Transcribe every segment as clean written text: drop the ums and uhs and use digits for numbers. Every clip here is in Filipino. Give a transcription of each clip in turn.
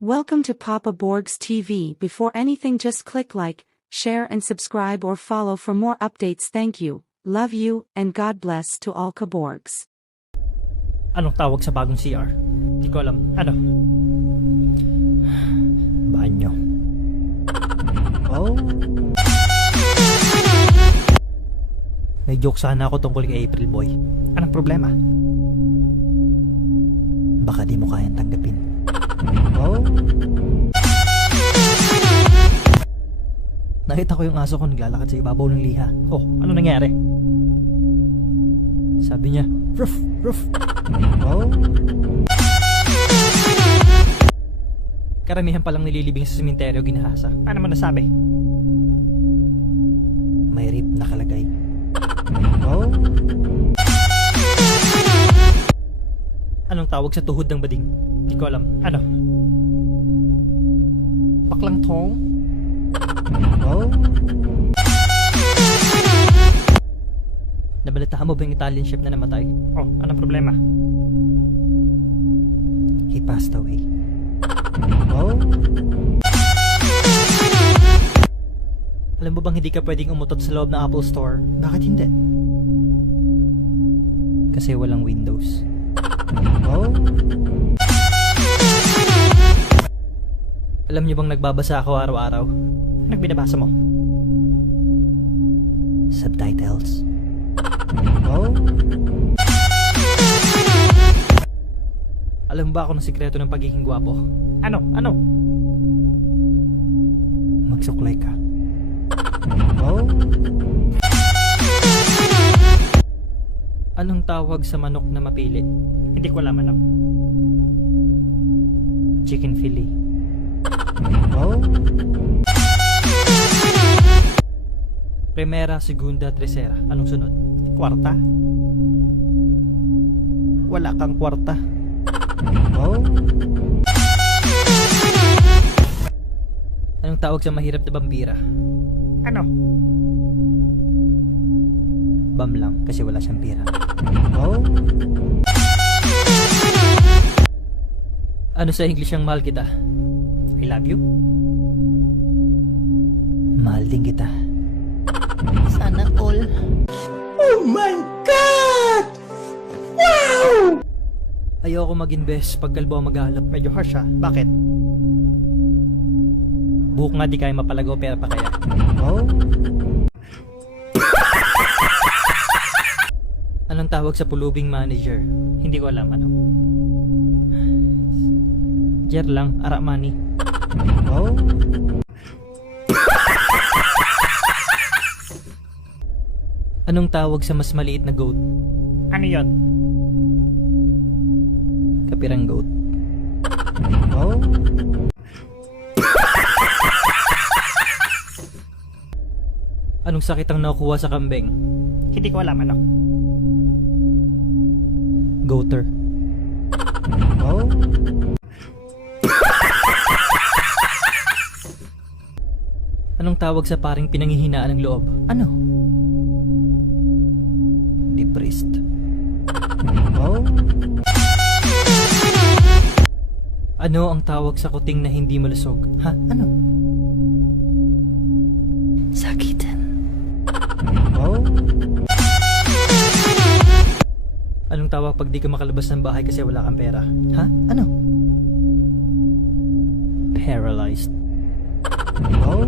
Welcome to Papa Borg's TV. Before anything, just click like, share and subscribe or follow for more updates. Thank you, love you, and God bless to all Kaborgs. Anong tawag sa bagong CR? Di ko alam. Ano? Banyo. Oh. May joke sana ako tungkol kay April Boy. Anong problema? Baka di mo kayang tanggapin. Oh. Nakita ko yung aso ko naglalakad sa ibabaw ng liha. Oh, ano nangyari? Sabi niya, ruff, ruff. Oh. Karamihan palang nililibing sa sementeryo ginahasa. Paano mo nasabi? May rip nakalagay. Oh. Anong tawag sa tuhod ng bading? Hindi ko alam. Ano? Baklang tong? Oh. Nabalitaan mo ba yung Italian chef na namatay? Oh, anong problema? He passed away. Oh. Alam mo bang hindi ka pwedeng umutot sa loob ng Apple Store? Bakit hindi? Kasi walang Windows. Oh. Alam niyo bang nagbabasa ako araw-araw? Anong binabasa mo? Subtitles. Oh. Alam ba ako ng sikreto ng pagiging gwapo? Ano? Ano? Magsuklay ka. Oh. Anong tawag sa manok na mapili? Hindi ko alam ano. Chicken fillet. Oh. Primera, segunda, tercera. Anong sunod? Kwarta. Wala kang kwarta. Oh. Anong tawag sa mahirap na vampira? Ano? Bam lang kasi wala siyang pira. Oh. Ano sa English ang mahal kita? I love you? Mahal din kita. Sana all. Oh my God! Wow! Ayoko mag-invest pag kalbo ang maghalap. Medyo harsh ha. Bakit? Buhok nga di kaya mapalagaw pera pa kaya. Oh? Anong tawag sa pulubing manager? Hindi ko alam ano. Jer lang, Aramani. Oh? Anong tawag sa mas maliit na goat? Ano yon? Kapirang goat. Oh? Anong sakit ang nakukuha sa kambing? Hindi ko alam ano. Goater. Oh? Anong tawag sa paring pinanghihinaan ng loob? Ano? Depressed. Oh? Ano ang tawag sa kuting na hindi malusog? Ha? Ano? Sakitan. Oh? Anong tawag pag di ka makalabas ng bahay kasi wala kang pera? Ha? Ano? Paralyzed. Oh?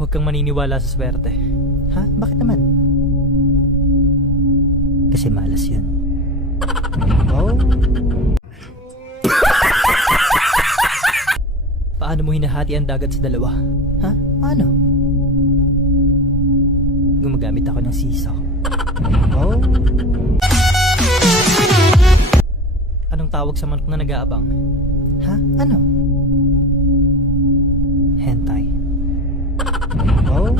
Huwag kang maniniwala sa swerte. Ha? Bakit naman? Kasi malas yun. Oh? Paano mo hinahati ang dagat sa dalawa? Ha? Paano? Gumagamit ako ng siso. Oh? Anong tawag sa manok na nag-aabang? Ha? Ano? Hentai. Oh?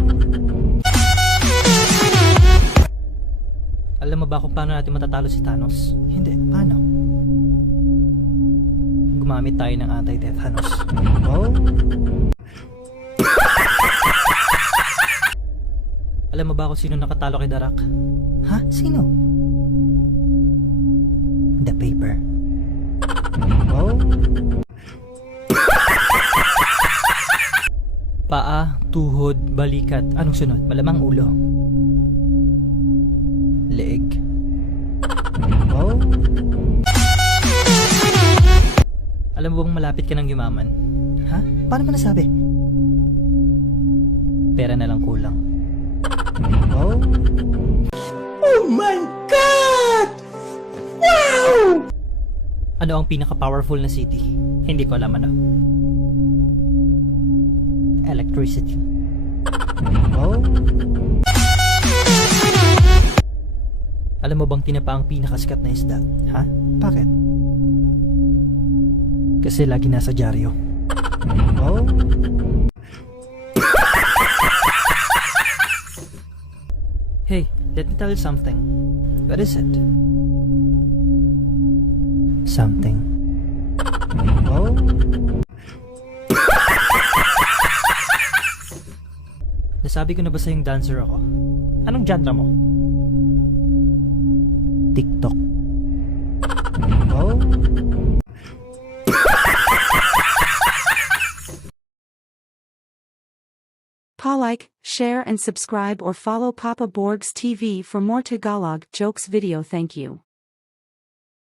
Alam mo ba kung paano natin matatalo si Thanos? Hindi. Paano? Gumamit tayo ng anti-tetanus. Oh? Alam mo ba kung sino nakatalo kay Darak? Ha? Sino? The paper. Oh. Paa, tuhod, balikat. Anong sunod? Malamang ulo. Leeg. Oh. Alam mo bang malapit ka nang yumaman? Ha? Paano mo nasabi? Pera na lang kulang. Oh. Oh my God! Wow! Ano ang pinaka-powerful na city? Hindi ko alam ano. Electricity. Oh. Alam mo bang tinapa ang pinakasikat na isda? Ha? Bakit? Kasi lagi nasa dyaryo. Oh. Hey, let me tell you something. What is it? Something. Oh. Nasabi ko na ba sa'yong dancer ako? Anong genre mo? TikTok. Oh. Pa-like, share and subscribe or follow Papa Borgs TV for more Tagalog jokes video. Thank you.